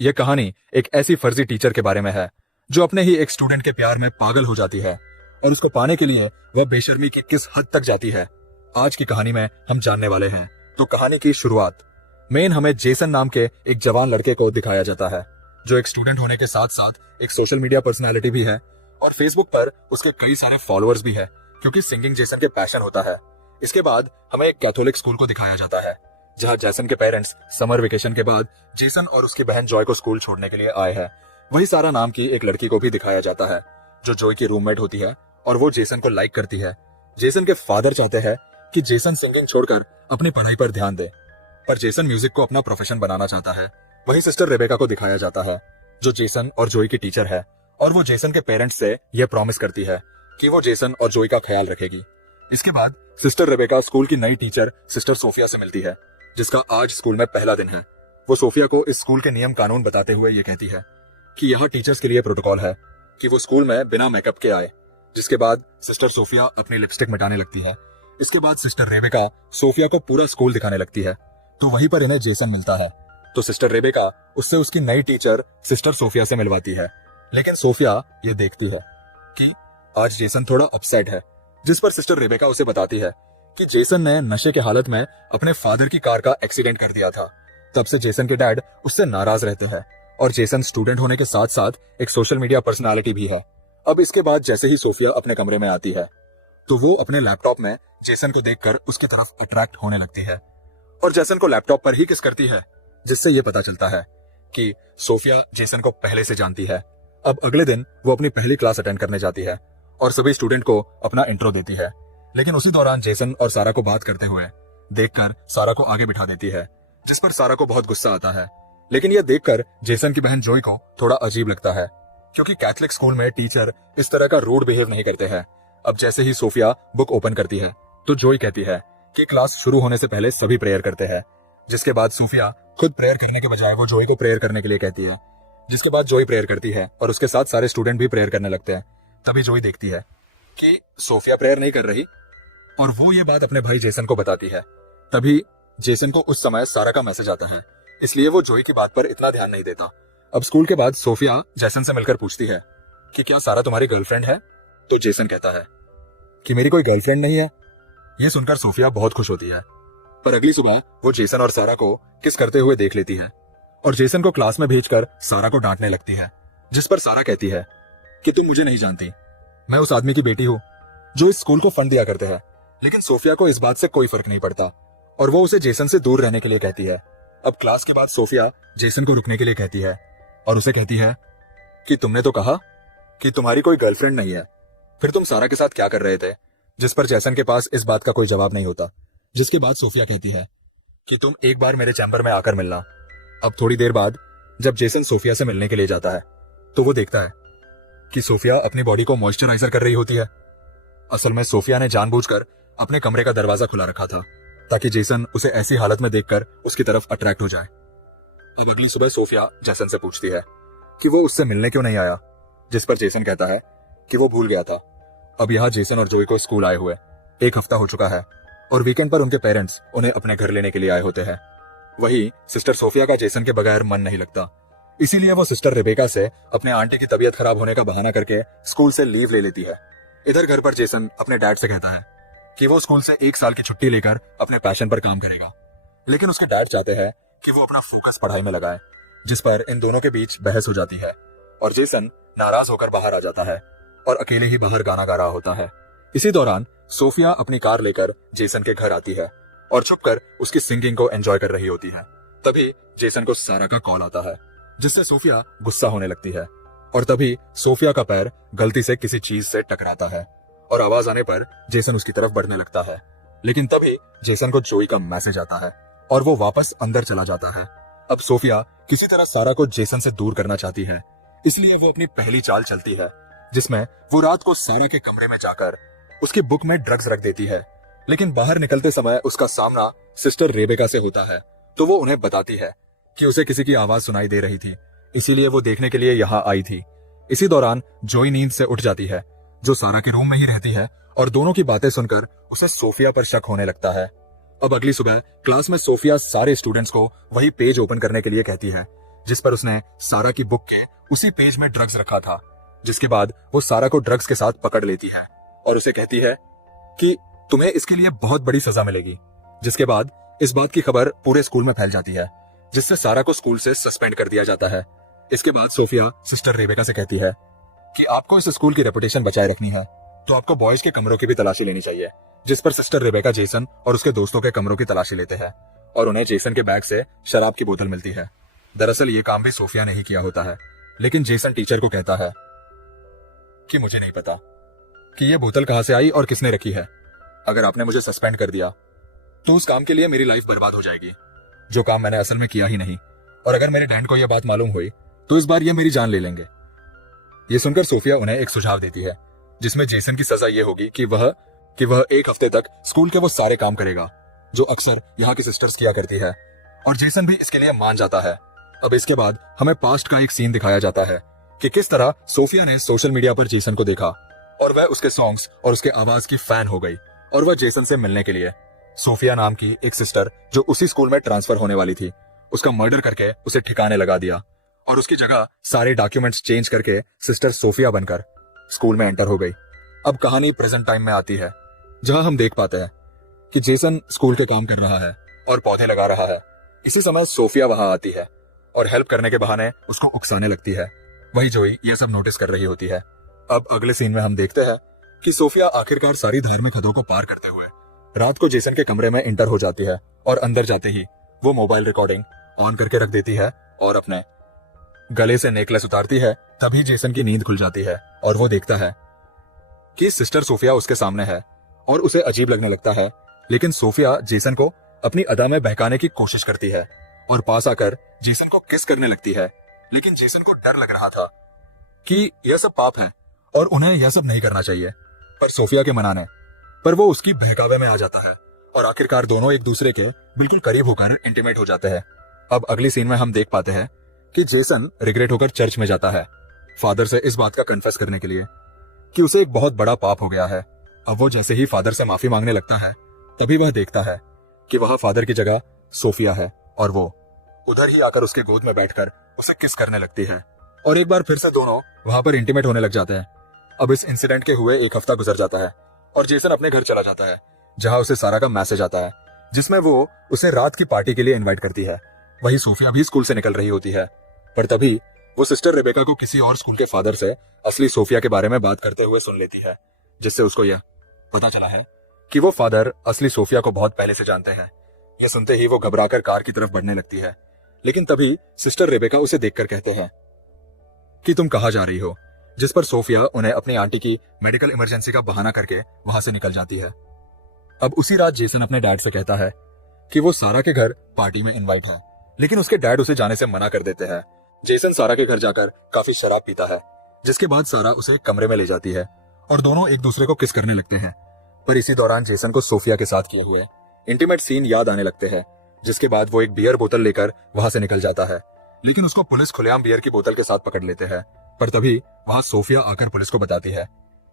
यह कहानी एक ऐसी फर्जी टीचर के बारे में है जो अपने ही एक स्टूडेंट के प्यार में पागल हो जाती है और उसको पाने के लिए वह बेशर्मी की किस हद तक जाती है, आज की कहानी में हम जानने वाले हैं। तो कहानी की शुरुआत मेन हमें जेसन नाम के एक जवान लड़के को दिखाया जाता है जो एक स्टूडेंट होने के साथ साथ एक सोशल मीडिया पर्सनालिटी भी है और फेसबुक पर उसके कई सारे फॉलोअर्स भी है क्योंकि सिंगिंग जेसन के पैशन होता है। इसके बाद हमें एक कैथोलिक स्कूल को दिखाया जाता है जहां जेसन के पेरेंट्स समर वेकेशन के बाद जेसन और उसकी बहन जॉय को स्कूल छोड़ने के लिए आए हैं। वही सारा नाम की एक लड़की को भी दिखाया जाता है जो जॉय की रूममेट होती है और वो जेसन को लाइक करती है। जेसन के फादर चाहते हैं कि जेसन सिंगिंग छोड़कर अपनी पढ़ाई पर ध्यान दे, पर जेसन म्यूजिक को अपना प्रोफेशन बनाना चाहता है। वही सिस्टर रेबेका को दिखाया जाता है जो जेसन और जॉय की टीचर है और वो जेसन के पेरेंट्स से यह प्रॉमिस करती है कि वो जेसन और जॉय का ख्याल रखेगी। इसके बाद सिस्टर रेबेका स्कूल की नई टीचर सिस्टर सोफिया से मिलती है जिसका आज स्कूल में पहला दिन है। वो सोफिया को इस स्कूल के नियम कानून बताते हुए ये कहती है कि यहाँ टीचर्स के लिए प्रोटोकॉल है कि वो स्कूल में बिना मेकअप के आए। जिसके बाद सिस्टर सोफिया अपनी लिपस्टिक मिटाने लगती है। इसके बाद सिस्टर रेबेका सोफिया को पूरा स्कूल दिखाने लगती है तो वहीं पर इन्हें जेसन मिलता है। तो सिस्टर रेबेका उससे उसकी नई टीचर सिस्टर सोफिया से मिलवाती है, लेकिन सोफिया ये देखती है कि आज जेसन थोड़ा अपसेट है, जिस पर सिस्टर रेबेका उसे बताती है कि जेसन ने नशे के हालत में अपने फादर की कार का एक्सीडेंट कर दिया था। तब से जेसन के डैड उससे नाराज रहते हैं और जेसन स्टूडेंट होने के साथ साथ एक सोशल मीडिया पर्सनालिटी भी है। अब इसके बाद जैसे ही सोफिया अपने कमरे में आती है तो वो अपने लैपटॉप में जेसन को देखकर उसकी तरफ अट्रैक्ट होने लगती है और जेसन को लैपटॉप पर ही किस करती है, जिससे ये पता चलता है कि सोफिया जेसन को पहले से जानती है। अब अगले दिन वो अपनी पहली क्लास अटेंड करने जाती है और सभी स्टूडेंट को अपना इंट्रो देती है, लेकिन उसी दौरान जेसन और सारा को बात करते हुए देखकर सारा को आगे बिठा देती है, जिस पर सारा को बहुत गुस्सा आता है। लेकिन यह देखकर जेसन की बहन जॉय को थोड़ा अजीब लगता है क्योंकि कैथलिक स्कूल में टीचर इस तरह का रूड बिहेव नहीं करते हैं। अब जैसे ही सोफिया बुक ओपन करती है तो जॉय कहती है कि क्लास शुरू होने से पहले सभी प्रेयर करते हैं। जिसके बाद सोफिया खुद प्रेयर करने के बजाय वो जॉय को प्रेयर करने के लिए कहती है। जिसके बाद जॉय प्रेयर करती है और उसके साथ सारे स्टूडेंट भी प्रेयर करने लगते हैं। तभी जॉय देखती है कि सोफिया प्रेयर नहीं कर रही और वो ये बात अपने भाई जेसन को बताती है। तभी जेसन को उस समय सारा का मैसेज आता है, इसलिए वो जॉय की बात पर इतना ध्यान नहीं देता। अब स्कूल के बाद सोफिया जेसन से मिलकर पूछती है कि क्या सारा तुम्हारी गर्लफ्रेंड है? तो जेसन कहता है कि मेरी कोई गर्लफ्रेंड नहीं है। ये सुनकर सोफिया बहुत खुश होती है, पर अगली सुबह वो जेसन और सारा को किस करते हुए देख लेती है और जेसन को क्लास में भेजकर सारा को डांटने लगती है। जिस पर सारा कहती है कि तुम मुझे नहीं जानती, मैं उस आदमी की बेटी हूँ जो इस स्कूल को फंड दिया करते हैं। लेकिन सोफिया को इस बात से कोई फर्क नहीं पड़ता और वो उसे जेसन से दूर रहने के लिए कहती है। अब क्लास के बाद सोफिया जेसन को रुकने के लिए कहती है और उसे कहती है कि तुमने तो कहा कि तुम्हारी कोई गर्लफ्रेंड नहीं है, फिर तुम सारा के साथ क्या कर रहे थे? जिस पर जेसन के पास इस बात का कोई जवाब नहीं होता। जिसके बाद सोफिया कहती है कि तुम एक बार मेरे चैम्बर में आकर मिलना। अब थोड़ी देर बाद जब जेसन सोफिया से मिलने के लिए जाता है तो वो देखता है कि सोफिया अपनी बॉडी को मॉइस्चराइजर कर रही होती है। असल में सोफिया ने जानबूझकर अपने कमरे का दरवाजा खुला रखा था ताकि जेसन उसे ऐसी हालत में देखकर उसकी तरफ अट्रैक्ट हो जाए। अब अगली सुबह सोफिया जेसन से पूछती है कि वो उससे मिलने क्यों नहीं आया, जिस पर जेसन कहता है कि वो भूल गया था। अब यहाँ जेसन और जॉय को स्कूल आए हुए 1 हफ्ता हो चुका है और वीकेंड पर उनके पेरेंट्स उन्हें अपने घर लेने के लिए आए होते हैं। वही सिस्टर सोफिया का जेसन के बगैर मन नहीं लगता, इसीलिए वो सिस्टर रेबेका से अपने आंटी की तबीयत खराब होने का बहाना करके स्कूल से लीव ले लेती है। इधर घर पर जेसन अपने डैड से कहता है कि वो स्कूल से 1 साल की छुट्टी लेकर अपने पैशन पर काम करेगा, लेकिन उसके डैड चाहते हैं कि वो अपना फोकस पढ़ाई में लगाए, जिस पर इन दोनों के बीच बहस हो जाती है और जेसन नाराज होकर बाहर आ जाता है और अकेले ही बाहर गाना गा रहा होता है। इसी दौरान सोफिया अपनी कार लेकर जेसन के घर आती है और छुपकर उसकी सिंगिंग को एंजॉय कर रही होती है। तभी जेसन को सारा का कॉल आता है, जिससे सोफिया गुस्सा होने लगती है और तभी सोफिया का पैर गलती से किसी चीज से टकराता है और आवाज आने पर जेसन उसकी तरफ बढ़ने लगता है। लेकिन तभी जेसन को जॉय का मैसेज आता है और वो वापस अंदर चला जाता है। अब सोफिया किसी तरह सारा को जेसन से दूर करना चाहती है, इसलिए वो अपनी पहली चाल चलती है, जिसमें वो रात को सारा के कमरे में जाकर उसकी बुक में ड्रग्स रख देती है। लेकिन बाहर निकलते समय उसका सामना सिस्टर रेबेका से होता है तो वो उन्हें बताती है कि उसे किसी की आवाज सुनाई दे रही थी, इसीलिए वो देखने के लिए यहाँ आई थी। इसी दौरान जॉय नींद से उठ जाती है, जो सारा के रूम में ही रहती है और दोनों की बातें सुनकर उसे सोफिया पर शक होने लगता है। अब अगली सुबह क्लास में सोफिया सारे स्टूडेंट्स को वही पेज ओपन करने के लिए कहती है जिस पर उसने सारा की बुक के उसी पेज में ड्रग्स रखा था। जिसके बाद वो सारा को ड्रग्स के साथ पकड़ लेती है और उसे कहती है कि तुम्हें इसके लिए बहुत बड़ी सजा मिलेगी। जिसके बाद इस बात की खबर पूरे स्कूल में फैल जाती है, जिससे सारा को स्कूल से सस्पेंड कर दिया जाता है। इसके बाद सोफिया सिस्टर रेबेका से कहती है कि आपको इस स्कूल की रेपुटेशन बचाए रखनी है तो आपको बॉयज के कमरों की भी तलाशी लेनी चाहिए। जिस पर सिस्टर रेबेका जेसन और उसके दोस्तों के कमरों की तलाशी लेते हैं और उन्हें जेसन के बैग से शराब की बोतल मिलती है। दरअसल ये काम भी सोफिया ने ही किया होता है, लेकिन जेसन टीचर को कहता है कि मुझे नहीं पता कि ये बोतल कहां से आई और किसने रखी है। अगर आपने मुझे सस्पेंड कर दिया तो उस काम के लिए मेरी लाइफ बर्बाद हो जाएगी, जो काम मैंने असल में किया ही नहीं। और अगर मेरे डैड को यह बात मालूम हुई तो इस बार ये मेरी जान ले लेंगे। ये सुनकर सोफिया उन्हें एक सुझाव देती है, जिसमें जेसन की सजा ये होगी कि वह एक हफ्ते तक स्कूल के वो सारे काम करेगा जो अक्सर यहाँ की सिस्टर्स किया करती है, और जेसन भी इसके लिए मान जाता है। अब इसके बाद हमें पास्ट का एक सीन दिखाया जाता है कि किस तरह सोफिया ने सोशल मीडिया पर जेसन को देखा और वह उसके सॉन्ग्स और उसके आवाज की फैन हो गई और वह जेसन से मिलने के लिए सोफिया नाम की एक सिस्टर जो उसी स्कूल में ट्रांसफर होने वाली थी, उसका मर्डर करके उसे ठिकाने लगा दिया और उसकी जगह सारे डॉक्यूमेंट्स चेंज करके सिस्टर सोफिया बनकर स्कूल में एंटर हो गई। अब कहानी प्रेजेंट टाइम में आती है, जहां हम देख पाते हैं कि जेसन स्कूल के काम कर रहा है और पौधे लगा रहा है। इसी समय सोफिया वहां आती है और हेल्प करने के बहाने उसको उकसाने लगती है। वही जोई यह सब नोटिस कर रही होती है। अब अगले सीन में हम देखते हैं कि सोफिया आखिरकार सारी धार्मिक हदों को पार करते हुए रात को जेसन के कमरे में एंटर हो जाती है और अंदर जाते ही वो मोबाइल रिकॉर्डिंग ऑन करके रख देती है और अपने गले से नेकलेस उतारती है। तभी जेसन की नींद खुल जाती है और वो देखता है कि सिस्टर सोफिया उसके सामने है और उसे अजीब लगने लगता है। लेकिन सोफिया जेसन को अपनी अदा में बहकाने की कोशिश करती है और पास आकर जेसन को किस करने लगती है। लेकिन जेसन को डर लग रहा था कि यह सब पाप है और उन्हें यह सब नहीं करना चाहिए, पर सोफिया के मनाने पर वो उसकी बहकावे में आ जाता है और आखिरकार दोनों एक दूसरे के बिल्कुल करीब होकर इंटीमेट हो जाते हैं। अब अगली सीन में हम देख पाते हैं कि जेसन रिग्रेट होकर चर्च में जाता है फादर से इस बात का कन्फेस करने के लिए कि उसे एक बहुत बड़ा पाप हो गया है। अब वो जैसे ही फादर से माफी मांगने लगता है तभी वह देखता है कि वह फादर की जगह सोफिया है और वो उधर ही आकर उसके गोद में बैठकर उसे किस करने लगती है और एक बार फिर से दोनों वहां पर इंटीमेट होने लग जाते हैं। अब इस इंसिडेंट के हुए एक हफ्ता गुजर जाता है और जेसन अपने घर चला जाता है, जहां उसे सारा का मैसेज आता है जिसमें वो उसे रात की पार्टी के लिए इनवाइट करती है। वही सोफिया भी स्कूल से निकल रही होती है, पर तभी वो सिस्टर रेबेका को किसी और स्कूल के फादर से असली सोफिया के बारे में बात करते हुए सुन लेती है, जिससे उसको यह पता चला है कि वो फादर असली सोफिया को बहुत पहले से जानते हैं। यह सुनते ही वो घबराकर कार की तरफ बढ़ने लगती है, लेकिन तभी सिस्टर रेबेका उसे देखकर कहते हैं कि तुम कहां जा रही हो, जिस पर सोफिया उन्हें अपनी आंटी की मेडिकल इमरजेंसी का बहाना करके वहां से निकल जाती है। अब उसी रात जेसन अपने डैड से कहता है कि वो सारा के घर पार्टी में इनवाइट है, लेकिन उसके डैड उसे जाने से मना कर देते हैं। जेसन सारा के घर जाकर काफी शराब पीता है, जिसके बाद सारा उसे एक कमरे में ले जाती है और दोनों एक दूसरे को किस करने लगते हैं। पर इसी दौरान जेसन को सोफिया के साथ किए हुए इंटीमेट सीन याद आने लगते हैं, जिसके बाद वो एक बियर बोतल लेकर वहां से निकल जाता है, लेकिन उसको पुलिस खुलेआम बियर की बोतल के साथ पकड़ लेते हैं। पर तभी वहां सोफिया आकर पुलिस को बताती है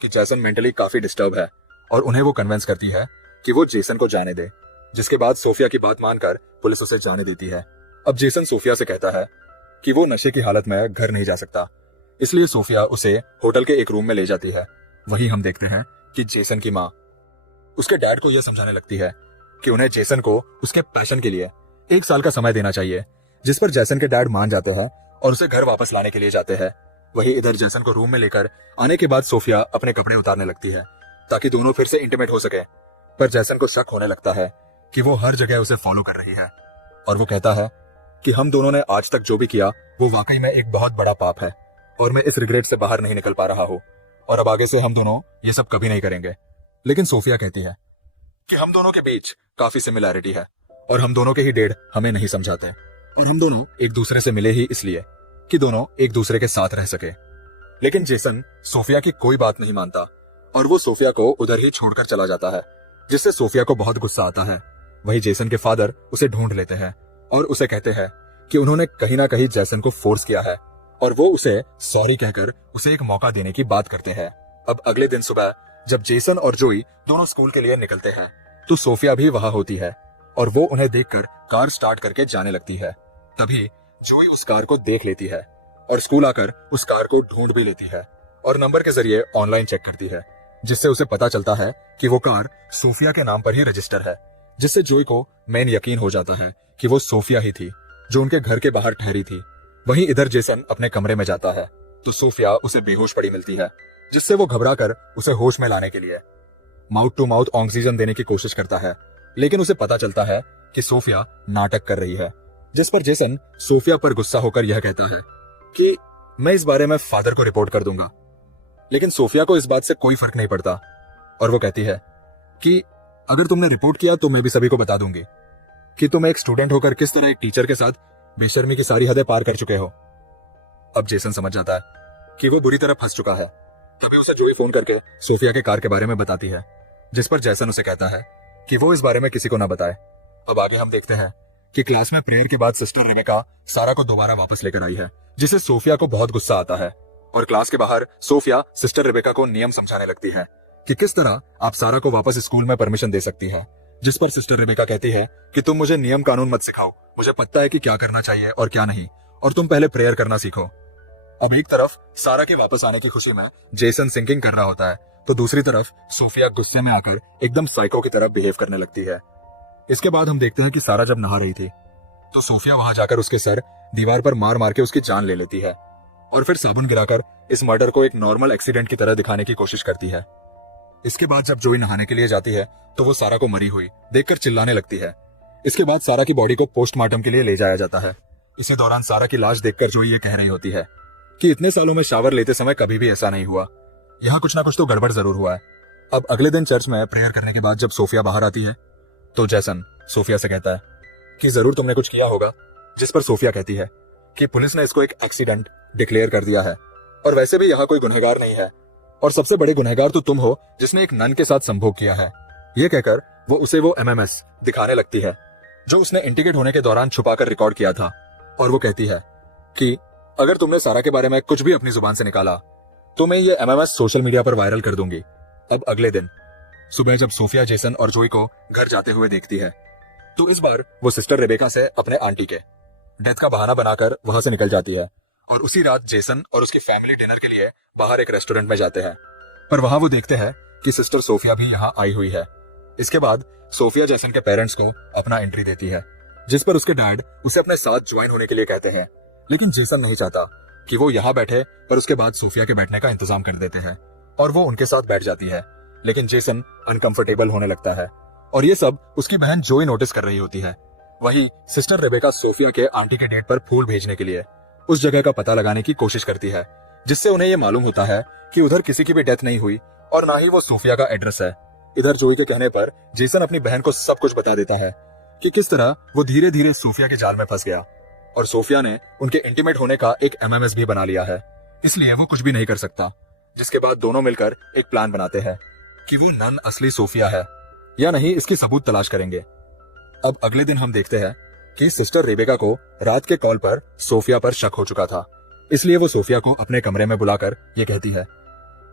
कि जेसन मेंटली काफी डिस्टर्ब है और उन्हें वो कन्विंस करती है कि वो जेसन को जाने दे, जिसके बाद सोफिया की बात मानकर पुलिस उसे जाने देती है। अब जेसन सोफिया से कहता है कि वो नशे की हालत में घर नहीं जा सकता, इसलिए सोफिया उसे होटल के एक रूम में ले जाती है। वहीं हम देखते हैं कि जेसन की माँ उसके डैड को यह समझाने लगती है कि उन्हें जेसन को उसके पैशन के लिए 1 साल का समय देना चाहिए, जिस पर जेसन के डैड मान जाते हैं और उसे घर वापस लाने के लिए जाते हैं। वहीं इधर जेसन को रूम में लेकर आने के बाद सोफिया अपने कपड़े उतारने लगती है ताकि दोनों फिर से इंटीमेट हो सके, पर जेसन को शक होने लगता है कि वो हर जगह उसे फॉलो कर रही है और वो कहता है कि हम दोनों ने आज तक जो भी किया वो वाकई में एक बहुत बड़ा पाप है और मैं इस रिग्रेट से बाहर नहीं निकल पा रहा हूँ और अब आगे से हम दोनों ये सब कभी नहीं करेंगे। लेकिन सोफिया कहती है कि हम दोनों के बीच काफी सिमिलैरिटी है और हम दोनों के ही डेढ़ हमें नहीं समझाते और हम दोनों एक दूसरे से मिले ही इसलिए कि दोनों एक दूसरे के साथ रह सके। लेकिन जेसन सोफिया की कोई बात नहीं मानता और वो सोफिया को उधर ही छोड़कर चला जाता है, जिससे सोफिया को बहुत गुस्सा आता है। वही जेसन के फादर उसे ढूंढ लेते हैं और उसे कहते हैं कि उन्होंने कहीं ना कहीं जेसन को फोर्स किया है और वो उसे सॉरी कहकर उसे एक मौका देने की बात करते हैं। अब अगले दिन सुबह जब जेसन और जोई दोनों स्कूल के लिए निकलते हैं तो सोफिया भी वहां होती है और वो उन्हें देखकर कार स्टार्ट करके जाने लगती है। तभी जोई उस कार को देख लेती है और स्कूल आकर उस कार को ढूंढ भी लेती है और नंबर के जरिए ऑनलाइन चेक करती है, जिससे उसे पता चलता है कि वो कार सोफिया के नाम पर ही रजिस्टर है। जिससे जोई को मेन यकीन हो जाता है कि वो सोफिया ही थी जो उनके घर के बाहर ठहरी थी। वहीं इधर जेसन अपने कमरे में जाता है तो सोफिया उसे बेहोश पड़ी मिलती है, जिससे वो घबराकर उसे होश में लाने के लिए माउथ टू माउथ ऑक्सीजन देने की कोशिश करता है, लेकिन उसे पता चलता है कि सोफिया नाटक कर रही है। जिस पर जेसन सोफिया पर गुस्सा होकर यह कहता है कि मैं इस बारे में फादर को रिपोर्ट कर दूंगा। लेकिन सोफिया को इस बात से कोई फर्क नहीं पड़ता और वो कहती है कि अगर तुमने रिपोर्ट किया तो मैं भी सभी को बता दूंगी कि तुम एक स्टूडेंट होकर किस तरह एक टीचर के साथ बेशर्मी की सारी हदें पार कर चुके हो। अब जेसन समझ जाता है कि वो बुरी तरह फंस चुका है। तभी उसे जोई फोन करके सोफिया के कार के बारे में बताती है, जिस पर जेसन उसे कहता है कि वो इस बारे में किसी को ना बताए। अब आगे हम देखते हैं कि क्लास में प्रेयर के बाद सिस्टर रेबेका सारा को दोबारा वापस लेकर आई है, जिसे सोफिया को बहुत गुस्सा आता है और क्लास के बाहर सोफिया सिस्टर रेबेका को नियम समझाने लगती है कि किस तरह आप सारा को वापस स्कूल में परमिशन दे सकती है। जिस पर सिस्टर रेबेका कहती है कि तुम मुझे नियम कानून मत सिखाओ, मुझे पता है कि क्या करना चाहिए और क्या नहीं, और तुम पहले प्रेयर करना सीखो। अब एक तरफ सारा के वापस आने की खुशी में जेसन सिंकिंग कर रहा होता है, तो दूसरी तरफ सोफिया गुस्से में आकर एकदम साइको की तरह बिहेव करने लगती है। इसके बाद हम देखते हैं कि सारा जब नहा रही थी तो सोफिया वहां जाकर उसके सर दीवार पर मार मार के उसकी जान ले लेती है और फिर साबुन गिराकर इस मर्डर को एक नॉर्मल एक्सीडेंट की तरह दिखाने की कोशिश करती है। इसके बाद जब जोई नहाने के लिए जाती है तो वो सारा को मरी हुई देखकर चिल्लाने लगती है। इसके बाद सारा की बॉडी को पोस्टमार्टम के लिए ले जाया जाता है। इसी दौरान सारा की लाश देखकर जोई ये कह रही होती है कि इतने सालों में शावर लेते समय कभी भी ऐसा नहीं हुआ, यहाँ कुछ ना कुछ तो गड़बड़ जरूर हुआ है। अब अगले दिन चर्च में प्रेयर करने के बाद जब सोफिया बाहर आती है तो जेसन सोफिया से कहता है कि जरूर तुमने कुछ किया होगा, जिस पर सोफिया कहती है कि पुलिस ने इसको एक एक्सीडेंट डिक्लेयर कर दिया है और वैसे भी यहाँ कोई गुनहगार नहीं है और सबसे बड़े गुनहगार तो तुम हो जिसने एक नन के साथ संभोग किया है। ये कहकर वो उसे वो एमएमएस दिखाने लगती है जो उसने इंटीग्रेट होने के दौरान छुपाकर रिकॉर्ड किया था और वो कहती है कि अगर तुमने सारा के बारे में कुछ भी अपनी जुबान से निकाला तो मैं ये एमएमएस सोशल मीडिया पर वायरल कर दूंगी। अब अगले दिन सुबह जब सोफिया जेसन और जोई को घर जाते हुए देखती है तो इस बार वो सिस्टर रेबेका से अपने आंटी के डेथ का बहाना बनाकर वहां से निकल जाती है और उसी रात जेसन और उसकी फैमिली डिनर के लिए बाहर एक रेस्टोरेंट में जाते हैं, पर वहां वो देखते हैं कि सिस्टर सोफिया भी यहाँ आई हुई है। इसके बाद सोफिया जेसन के पेरेंट्स को अपना एंट्री देती है, जिस पर उसके डैड उसे अपने साथ ज्वाइन होने के लिए कहते हैं, लेकिन जेसन नहीं चाहता कि वो यहाँ बैठे, पर उसके बाद सोफिया के बैठने का इंतजाम कर देते हैं और वो उनके साथ बैठ जाती है। लेकिन जेसन अनकंफर्टेबल होने लगता है और ये सब उसकी बहन जोई नोटिस कर रही होती है। वहीं सिस्टर रेबेका सोफिया के आंटी के डेट पर फूल भेजने के लिए उस जगह का पता लगाने की कोशिश करती है, जिससे उन्हें यह मालूम होता है कि उधर किसी की भी डेथ नहीं हुई और ना ही वो सोफिया का एड्रेस है। इधर जोई के कहने पर जेसन अपनी बहन को सब कुछ बता देता है कि किस तरह वो धीरे धीरे सोफिया के जाल में फंस गया और सोफिया ने उनके इंटीमेट होने का एक एमएमएस भी बना लिया है, इसलिए वो कुछ भी नहीं कर सकता। जिसके बाद दोनों मिलकर एक प्लान बनाते हैं कि वो नन असली सोफिया है या नहीं, इसकी सबूत तलाश करेंगे। अब अगले दिन हम देखते हैं कि सिस्टर रेबेका को रात के कॉल पर सोफिया पर शक हो चुका था, इसलिए वो सोफिया को अपने कमरे में बुलाकर ये कहती है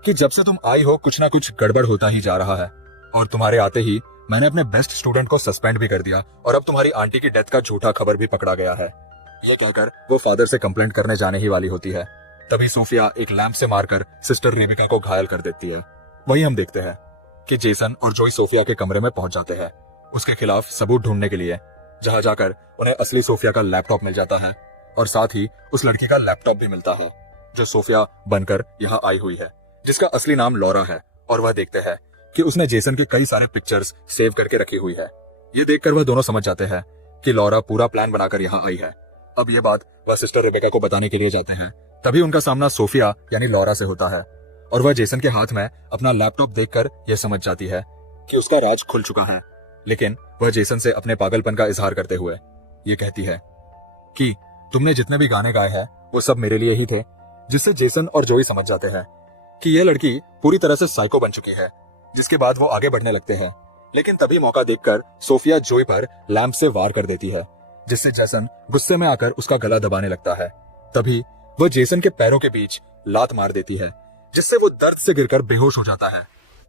कि जब से तुम आई हो कुछ ना कुछ गड़बड़ होता ही जा रहा है और तुम्हारे आते ही मैंने अपने बेस्ट स्टूडेंट को सस्पेंड भी कर दिया और अब तुम्हारी आंटी की डेथ का झूठा खबर भी पकड़ा गया है। ये कहकर वो फादर से कंप्लेंट करने जाने ही वाली होती है, तभी सोफिया एक लैंप से मारकर सिस्टर रेबेका को घायल कर देती है। वहीं हम देखते हैं कि जेसन और जोई सोफिया के कमरे में पहुंच जाते हैं उसके खिलाफ सबूत ढूंढने के लिए, जहां जाकर उन्हें असली सोफिया का लैपटॉप मिल जाता है और साथ ही उस लड़की का लैपटॉप भी मिलता है जो सोफिया बनकर यहाँ आई हुई है, जिसका असली नाम लॉरा है। और वह देखते हैं कि उसने जेसन के कई सारे पिक्चर्स सेव करके रखी हुई है। ये देखकर वह दोनों समझ जाते हैं कि लॉरा पूरा प्लान बनाकर यहाँ आई है। अब ये बात वह सिस्टर रेबेका को बताने के लिए जाते हैं, तभी उनका सामना सोफिया यानी लॉरा से होता है और वह जेसन के हाथ में अपना लैपटॉप देखकर यह समझ जाती है कि उसका राज खुल चुका है। लेकिन वह जेसन से अपने पागलपन का इजहार करते हुए ये कहती है कि तुमने जितने भी गाने गाए हैं वो सब मेरे लिए ही थे, जिससे जेसन और जोई समझ जाते हैं कि यह लड़की पूरी तरह से साइको बन चुकी है। जिसके बाद वो आगे बढ़ने लगते हैं, लेकिन तभी मौका देखकर सोफिया जोई पर लैंप से वार कर देती है, जिससे जेसन गुस्से में आकर उसका गला दबाने लगता है। तभी वह जेसन के पैरों के बीच लात मार देती है, जिससे वो दर्द से गिरकर बेहोश हो जाता है।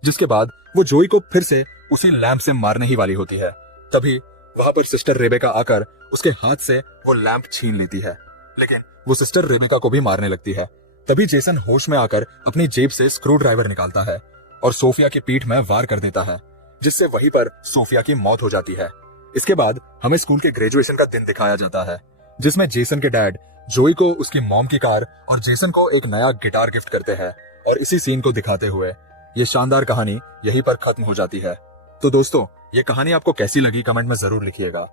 जिसके बाद वो जोई को फिर से उसी लैंप से मारने ही वाली होती है। तभी वहां पर सिस्टर रेबेका आकर उसके हाथ से वो लैंप छीन लेती है लेकिन वो सिस्टर रेबेका को भी मारने लगती है। तभी जेसन होश में आकर अपनी जेब से स्क्रू ड्राइवर निकालता है और सोफिया की पीठ में वार कर देता है, जिससे वहीं पर सोफिया की मौत हो जाती है। इसके बाद हमें स्कूल के ग्रेजुएशन का दिन दिखाया जाता है, जिसमें जेसन के डैड जोई को उसकी मॉम की कार और जेसन को एक नया गिटार गिफ्ट करते हैं। और इसी सीन को दिखाते हुए ये शानदार कहानी यहीं पर खत्म हो जाती है। तो दोस्तों, ये कहानी आपको कैसी लगी कमेंट में जरूर लिखिएगा।